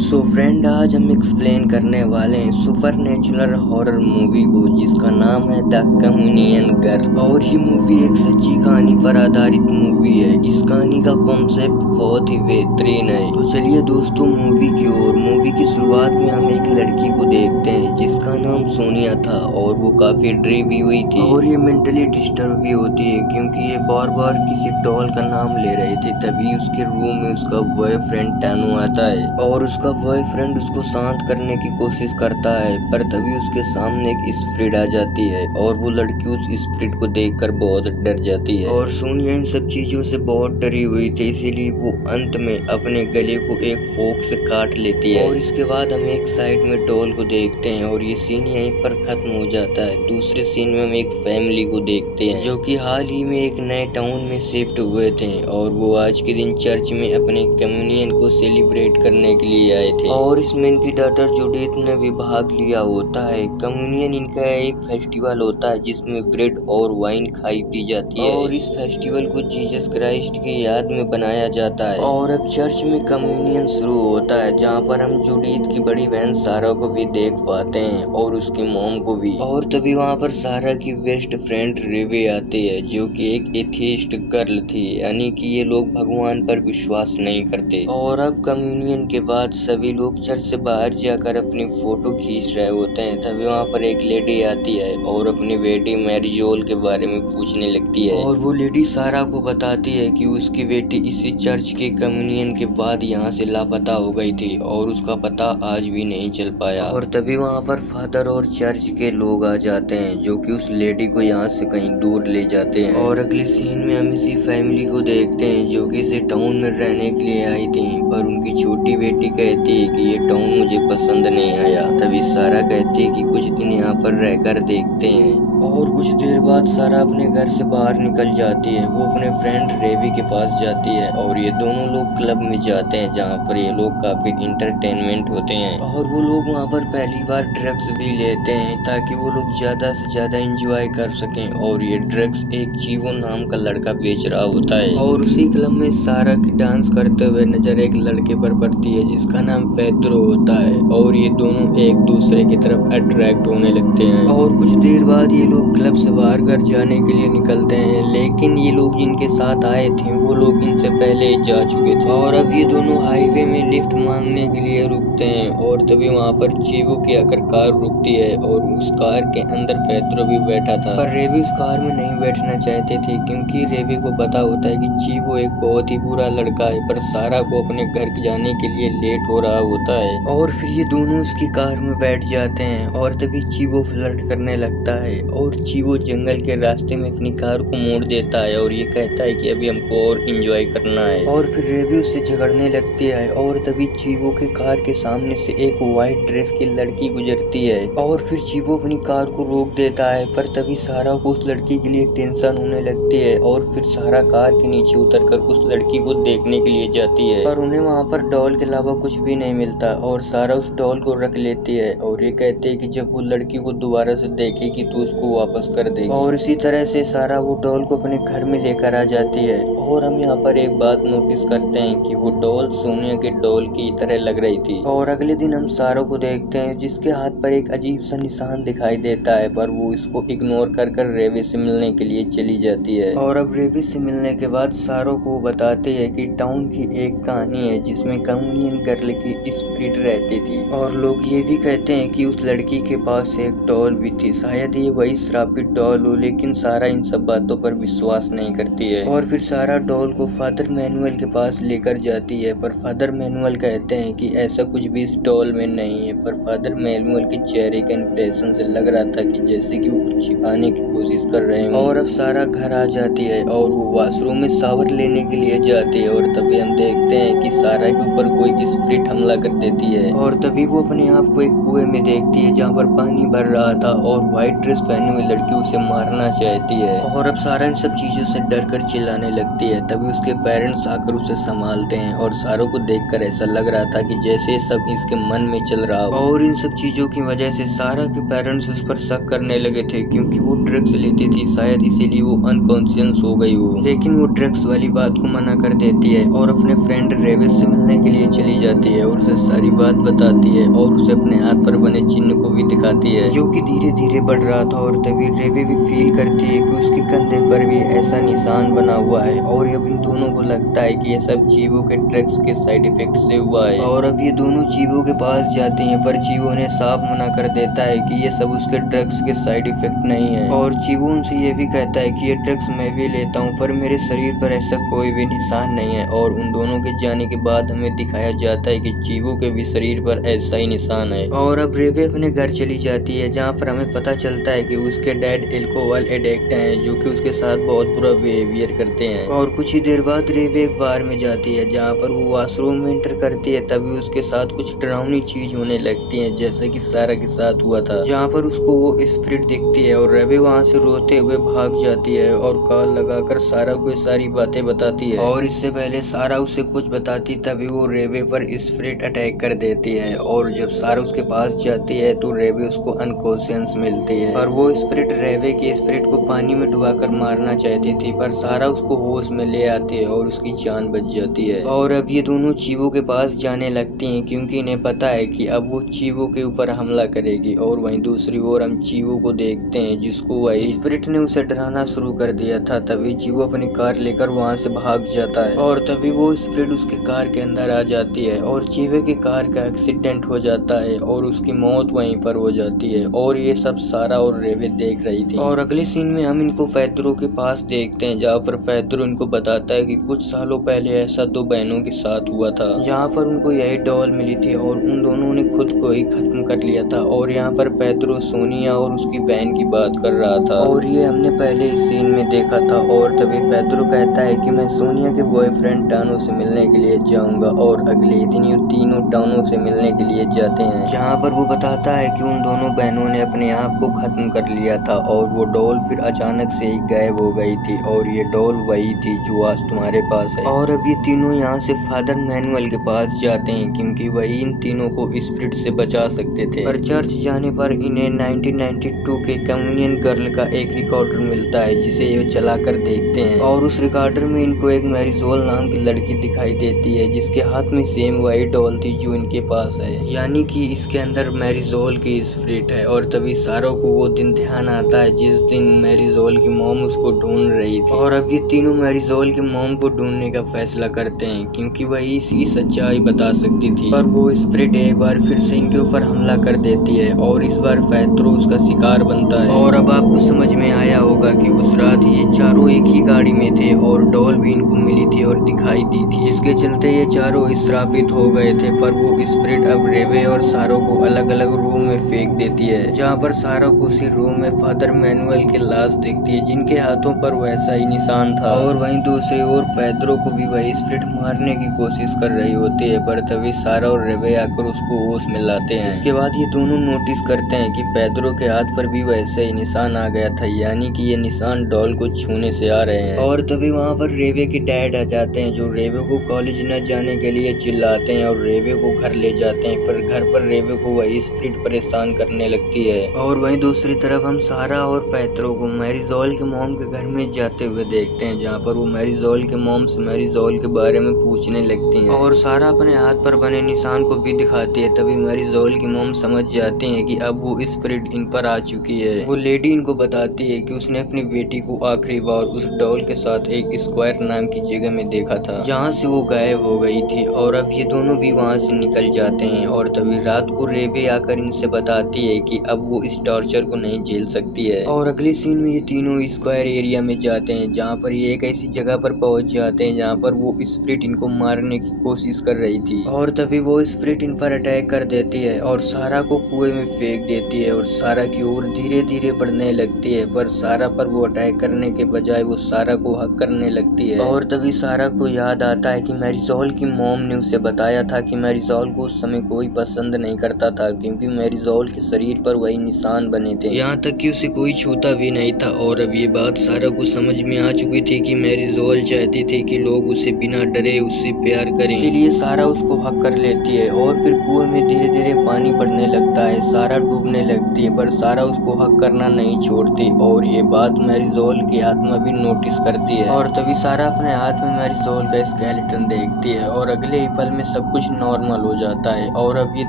So friend, आज हम explain करने वाले हैं सुपर नेचुरल हॉरर मूवी को जिसका नाम है द कम्युनियन गर्ल। और ये मूवी एक सच्ची कहानी पर आधारित मूवी है। इस कहानी का कॉन्सेप्ट बहुत ही बेहतरीन है। तो चलिए दोस्तों मूवी की ओर। मूवी की शुरुआत में हम एक लड़की को देखते हैं जिसका नाम सोनिया था और वो काफी डरी हुई थी और ये मेंटली डिस्टर्ब भी होती है क्योंकि ये बार बार किसी डॉल का नाम ले रहे थे। तभी उसके रूम में उसका बॉयफ्रेंड टानू आता है और उसका बॉयफ्रेंड उसको शांत करने की कोशिश करता है, पर तभी उसके सामने एक स्पिरिट आ जाती है और वो लड़की उस स्पिरिट को देखकर बहुत डर जाती है। और सोनिया इन सब चीजों से बहुत डरी हुई थी, इसीलिए वो अंत में अपने गले को एक फोक से काट लेती है। और इसके बाद हम एक साइड में डॉल को देखते हैं और ये सीन यहीं पर खत्म हो जाता है। दूसरे सीन में हम एक फैमिली को देखते हैं जो कि हाल ही में एक नए टाउन में शिफ्ट हुए थे और वो आज के दिन चर्च में अपने कम्युनियन को सेलिब्रेट करने के लिए आए थे। और इसमें इनकी डॉटर जूडिथ ने भी भाग लिया होता है। कम्युनियन इनका एक फेस्टिवल होता है जिसमें ब्रेड और वाइन खाई पी जाती है और इस फेस्टिवल को जीसस क्राइस्ट की याद में बनाया जाता है। और अब चर्च में कम्युनियन शुरू होता है जहाँ पर हम जूडिथ की बड़ी बहन सारा को भी देख पाते हैं और उसकी मॉम को भी। और तभी वहाँ पर सारा की बेस्ट फ्रेंड रेवे आती है जो कि एक एथियस्ट गर्ल थी, यानी कि ये लोग भगवान पर विश्वास नहीं करते। और अब कम्युनियन के बाद सभी लोग चर्च से बाहर जाकर अपनी फोटो खींच रहे होते हैं। तभी वहाँ पर एक लेडी आती है और अपनी बेटी मैरीजोल के बारे में पूछने लगती है और वो लेडी सारा को बताती है कि उसकी बेटी इसी चर्च के कम्युनियन के बाद यहाँ से लापता हो गई थी और उसका पता आज भी नहीं चल पाया। और तभी वहाँ पर फादर और चर्च के लोग आ जाते हैं जो कि उस लेडी को यहाँ से कहीं दूर ले जाते हैं। और अगले सीन में हम इसी फैमिली को देखते हैं जो कि इसे टाउन में रहने के लिए आई थी, पर उनकी छोटी बेटी कहती है कि ये टाउन मुझे पसंद नहीं आया। तभी सारा कहती है कि कुछ दिन यहाँ पर रहकर देखते हैं। और कुछ देर बाद सारा अपने घर से बाहर निकल जाती है। वो अपने फ्रेंड रेवी के पास जाती है और ये दोनों लोग क्लब में जाते हैं जहाँ पर ये लोग काफी इंटरटेनमेंट होते हैं। और वो लोग वहाँ पर पहली बार ड्रग्स भी लेते हैं ताकि वो लोग ज्यादा से ज्यादा एंजॉय कर सकें। और ये ड्रग्स एक चीवो नाम का लड़का बेच रहा होता है। और उसी क्लब में सारा की डांस करते हुए नजर एक लड़के पर पड़ती है जिसका नाम पेड्रो होता है और ये दोनों एक दूसरे की तरफ अट्रैक्ट होने लगते हैं। और कुछ देर बाद ये लोग क्लब से बाहर घर जाने के लिए निकलते हैं, लेकिन ये लोग जिनके साथ आए थे वो लोग इनसे पहले ही जा चुके थे। और अब ये दोनों हाईवे में लिफ्ट मांगने के लिए रुकते हैं और तभी वहाँ पर चीवो की आकर कार रुकती है और उस कार के अंदर पेड्रो भी बैठा था। पर रेवी उस कार में नहीं बैठना चाहते थे क्योंकि रेवी को पता होता है कि चीवो एक बहुत ही बुरा लड़का है, पर सारा को अपने घर जाने के लिए लेट हो रहा होता है। और फिर ये दोनों उसकी कार में बैठ जाते हैं और तभी चीवो फ्लर्ट करने लगता है और चीवो जंगल के रास्ते में अपनी कार को मोड़ देता है और ये कहता है कि अभी हमको और एंजॉय करना है। और फिर रेवी उससे झगड़ने लगती है और तभी चीवो के कार के सामने से एक व्हाइट ड्रेस की लड़की गुजरती है और फिर चीवो अपनी कार को रोक देता है। पर तभी सारा को उस लड़की के लिए टेंशन होने लगती है और फिर सारा कार के नीचे उतरकर उस लड़की को देखने के लिए जाती है, पर उन्हें वहाँ पर डॉल के अलावा कुछ भी नहीं मिलता। और सारा उस डॉल को रख लेती है और ये कहते हैं कि जब वो लड़की को दोबारा से देखेगी तो उसको वापस कर देगी। और इसी तरह से सारा वो डॉल को अपने घर में लेकर आ जाती है। और हम यहाँ पर एक बात नोटिस करते हैं कि वो डॉल सोनिया के डॉल की तरह लग रही थी। और अगले दिन हम सारा को देखते हैं जिसके हाथ पर एक अजीब सा निशान दिखाई देता है, पर वो इसको इग्नोर कर रेवी से मिलने के लिए चली जाती है। और अब रेवी से मिलने के बाद सारो को बताते हैं कि टाउन की एक कहानी है जिसमें कम्युनियन गर्ल की स्पिरिट रहती थी और लोग ये भी कहते हैं कि उस लड़की के पास एक डॉल भी थी, शायद ये वही श्रापित डॉल हो। लेकिन सारा इन सब बातों पर विश्वास नहीं करती है। और फिर सारा डॉल को फादर मैनुअल के पास लेकर जाती है, पर फादर मैनुअल कहते हैं कि ऐसा कुछ भी इस डॉल में नहीं है। पर फादर मैनुअल के चेहरे के इंप्रेशन से लग रहा था कि जैसे कि वो कुछ छिपाने की कोशिश कर रहे हैं। और अब सारा घर आ जाती है और वो वॉशरूम में शावर लेने के लिए जाती है और तभी हम देखते हैं कि सारा के ऊपर कोई स्पिरिट हमला कर देती है। और तभी वो अपने आप को एक कुएं में देखती है जहाँ पर पानी भर रहा था और व्हाइट ड्रेस पहनी हुई लड़की उसे मारना चाहती है। और अब सारा इन सब चीजों से डर कर चिल्लाने लगती है। तभी उसके पेरेंट्स आकर उसे संभालते हैं और सारों को देखकर ऐसा लग रहा था कि जैसे सब इसके मन में चल रहा हो। और इन सब चीजों की वजह से सारा के पेरेंट्स उस पर शक करने लगे थे क्योंकि वो ड्रग्स लेती थी, शायद इसीलिए वो अनकॉन्शियस हो गई हो। लेकिन वो ड्रग्स वाली बात को मना कर देती है और अपने फ्रेंड रेविस से मिलने के लिए चली जाती है और उसे सारी बात बताती है और उसे अपने हाथ पर बने चिन्ह को भी दिखाती है जो कि धीरे धीरे बढ़ रहा था। और तभी रेवे भी फील करती है कि उसके कंधे पर भी ऐसा निशान बना हुआ है और अब इन दोनों को लगता है कि ये सब चीवो के ड्रग्स के साइड इफेक्ट से हुआ है। और अब ये दोनों चीवो के पास जाते हैं पर चीवो ने साफ मना कर देता है कि ये सब उसके ड्रग्स के साइड इफेक्ट नहीं है। और चीवो उनसे ये भी कहता है कि ये ड्रग्स मैं भी लेता हूँ पर मेरे शरीर पर ऐसा कोई भी निशान नहीं है। और उन दोनों के जाने के बाद हमें दिखाया जाता है कि चीवो के भी शरीर पर ऐसा ही निशान है। और अब रेवे अपने घर चली जाती है जहाँ पर हमें पता चलता है कि उसके डैड एल्कोहल एडिक्ट हैं जो कि उसके साथ बहुत बुरा बिहेवियर करते हैं। और कुछ ही देर बाद रेवे एक बार में जाती है जहाँ पर वो वॉशरूम में एंटर करती है तभी उसके साथ कुछ डरावनी चीज होने लगती है जैसे कि सारा के साथ हुआ था जहाँ पर उसको वो स्पिरिट दिखती है। और रेवे वहाँ से रोते हुए भाग जाती है और कॉल लगाकर सारा को सारी बातें बताती है। और इससे पहले सारा उसे कुछ बताती तभी वो रेवे पर स्पिरिट अटैक कर देती है। और जब सारा उसके पास जाती है तो रेवे उसको अनकॉन्शियस मिलती है और वो स्पिरिट रेवे के स्पिरिट को पानी में डुबाकर मारना चाहती थी पर सारा उसको होश में ले आती है और उसकी जान बच जाती है। और अब ये दोनों चीवो के पास जाने लगती हैं क्योंकि इन्हें पता है कि अब वो चीवो के ऊपर हमला करेगी। और वहीं दूसरी ओर हम चीवो को देखते हैं जिसको वही स्पिरिट ने उसे डराना शुरू कर दिया था। तभी चीवो अपनी कार लेकर वहाँ से भाग जाता है और तभी वो स्पिरिट उसके कार के अंदर आ जाती है और चीवो की कार का एक्सीडेंट हो जाता है और उसकी मौत वहीं पर हो जाती है। और ये सब सारा और रेवे देख रही थी। और अगले सीन में हम इनको फेदरो के पास देखते हैं जहाँ पर फेदरो इनको बताता है कि कुछ सालों पहले ऐसा दो बहनों के साथ हुआ था जहाँ पर उनको यही डॉल मिली थी और उन दोनों ने खुद को ही खत्म कर लिया था। और यहाँ पर फेदरो सोनिया और उसकी बहन की बात कर रहा था और ये हमने पहले इस सीन में देखा था। और तभी फेदरो कहता है कि मैं सोनिया के बॉयफ्रेंड टानो से मिलने के लिए जाऊंगा। और अगले दिन ये तीनों टानो से मिलने के लिए जाते हैं जहाँ पर वो बताता है कि उन दोनों बहनों ने अपने आप को खत्म कर लिया था और वो डॉल फिर अचानक से ही गायब हो गई थी और ये डॉल वही थी जो आज तुम्हारे पास है। और अब ये तीनों यहाँ से फादर मैनुअल के पास जाते हैं क्योंकि वही इन तीनों को स्पिरिट से बचा सकते थे। पर चर्च जाने पर इन्हें 1992 के कम्युनियन गर्ल का एक रिकॉर्डर मिलता है जिसे ये चलाकर देखते हैं और उस रिकॉर्डर में इनको एक मैरिजोल नाम की लड़की दिखाई देती है जिसके हाथ में सेम वही डॉल थी जो इनके पास है यानी कि इसके अंदर मैरिजोल की स्पिरिट है। और तभी सारों को वो दिन ध्यान आता है जिस दिन मैरिजोल की मॉम उसको ढूंढ रही थी। और अब ये तीनों मैरिजोल की मॉम को ढूंढने का फैसला करते हैं क्योंकि वही इसकी सच्चाई बता सकती थी। पर वो स्पिरिट एक बार फिर से इनके ऊपर हमला कर देती है और इस बार फेदरो उसका शिकार बनता है। और अब आपको समझ में आया होगा कि उस रात ये चारों एक ही गाड़ी में थे और डॉल भी इनको मिली थी और दिखाई दी थी जिसके चलते ये चारों श्रापित हो गए थे। पर वो स्पिरिट अब रेवे और सारो को अलग अलग रूम में फेंक देती है जहाँ पर सारा को उसी रूम में फादर मैनुअल की लाश देखती है जिनके हाथों पर वैसा ही निशान था। और वहीं दूसरी ओर फेदरो को भी वही स्पिरिट मारने की कोशिश कर रही होती है पर तभी सारा और रेवे आकर उसको होश में लाते हैं। इसके बाद ये दोनों नोटिस करते हैं कि फेदरो के हाथ पर भी वैसे ही निशान आ गया था यानी कि ये निशान डॉल को छूने से आ रहे हैं। और तभी वहाँ पर रेवे के डैड आ जाते हैं जो रेवे को कॉलेज न जाने के लिए चिल्लाते हैं और रेवे को घर ले जाते हैं। पर घर पर रेवे को वही स्पिरिट परेशान करने लगती है। और वहीं दूसरी तरफ हम सारा और फेदरो को मैरिजोल के मॉम के घर में जाते हुए देखते हैं जहाँ पर वो मैरिजोल के मॉम से मैरिजोल के बारे में पूछने लगती हैं और सारा अपने हाथ पर बने निशान को भी दिखाती है। तभी मैरिजोल की मॉम समझ जाती है कि अब वो स्पिरिट इन पर आ चुकी है। वो लेडी इनको बताती है कि उसने अपनी बेटी को आखिरी बार उस डॉल के साथ एक स्क्वायर नाम की जगह में देखा था जहाँ से वो गायब हो गई थी। और अब ये दोनों भी वहाँ से निकल जाते हैं और तभी रात को रेवे आकर इनसे बताती है कि अब वो इस टॉर्चर को नहीं झेल सकती है। और अगले सीन में ये तीनों स्क्वायर एरिया में जाते हैं जहाँ पर ये एक ऐसी जगह पर पहुंच जाते हैं जहाँ पर वो स्पिरिट इनको मारने की कोशिश कर रही थी। और तभी वो स्पिरिट इन पर अटैक कर देती है और सारा को कुएं में फेंक देती है और सारा की ओर धीरे धीरे बढ़ने लगती है। पर सारा पर वो अटैक करने के बजाय वो सारा को हक करने लगती है। और तभी सारा को याद आता है कि मैरिजोल की मॉम ने उसे बताया था कि मैरिजोल को उस समय कोई पसंद नहीं करता था क्योंकि मैरिजोल के शरीर पर वही निशान बने थे यहाँ तक कि उसे कोई छूता भी नहीं था। और अब ये बात सारा को समझ में आ चुकी थी कि मैरिजोल चाहती थी कि लोग उसे बिना डरे उससे प्यार करें, इसलिए सारा उसको हक कर लेती है। और फिर कुएं में धीरे धीरे पानी बढ़ने लगता है, सारा डूबने लगती है पर सारा उसको हक करना नहीं छोड़ती। और ये बात मैरिजोल की आत्मा भी नोटिस करती है। और तभी सारा अपने हाथ में मैरिजोल का स्केलेटन देखती है और अगले ही पल में सब कुछ नॉर्मल नॉर्मल हो जाता है और अब ये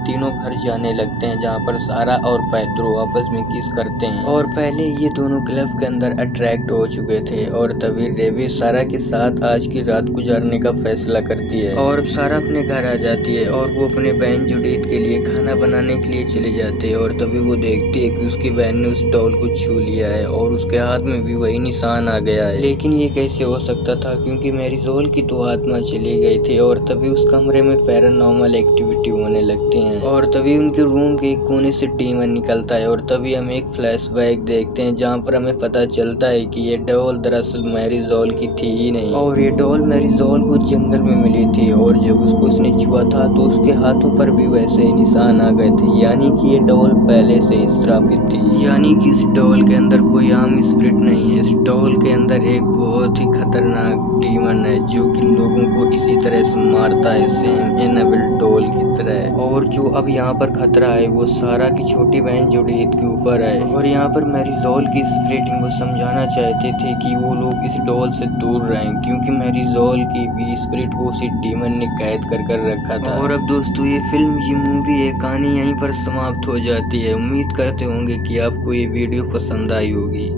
तीनों घर जाने लगते हैं जहाँ पर सारा और पेड्रो आपस में किस करते हैं। और पहले ये दोनों क्लब के अंदर अट्रैक्ट हो चुके थे और तभी रेवी सारा के साथ आज की रात गुजारने का फैसला करती है और अब सारा अपने घर आ जाती है और वो अपने बहन जुडीथ के लिए खाना बनाने के लिए चले जाते हैं और तभी वो देखती है कि उसकी बहन ने उस डॉल को छू लिया है और उसके हाथ में भी वही निशान आ गया है। लेकिन ये कैसे हो सकता था क्योंकि मैरिजोल की तो आत्मा चली गई थी और तभी उस कमरे में पैरानॉर्मल एक्टिविटी होने लगती है और तभी उनके रूम के एक कोने से डीमन निकलता है और तभी हम एक फ्लैशबैक देखते हैं जहाँ पर हमें पता चलता है कि ये डॉल दरअसल मैरिजोल की थी ही नहीं और ये डॉल मैरिजोल को जंगल में मिली थी और जब उसको उसने छुआ था तो उसके हाथों पर भी वैसे ही निशान आ गए थे, यानी कि ये डॉल पहले से ही श्रापित थी। यानी कि इस डॉल के अंदर कोई आम स्पिरिट नहीं है, इस डॉल के अंदर एक बहुत ही खतरनाक डीमन है जो कि लोगों को इसी तरह से मारता है, सेम एनाबेल डॉल की तरह। और जो अब यहाँ पर खतरा है वो सारा की छोटी बहन जुडीथ के ऊपर है और यहाँ पर मैरिजोल की स्पिरिट इनको समझाना चाहते थे कि वो लोग इस डॉल से दूर रहें क्योंकि मैरिजोल की भी स्पिरिट को उसी डीमन ने कैद कर रखा था। और अब दोस्तों ये फिल्म, ये मूवी, ये कहानी यहीं पर समाप्त हो जाती है। उम्मीद करते होंगे कि आपको ये वीडियो पसंद आई होगी।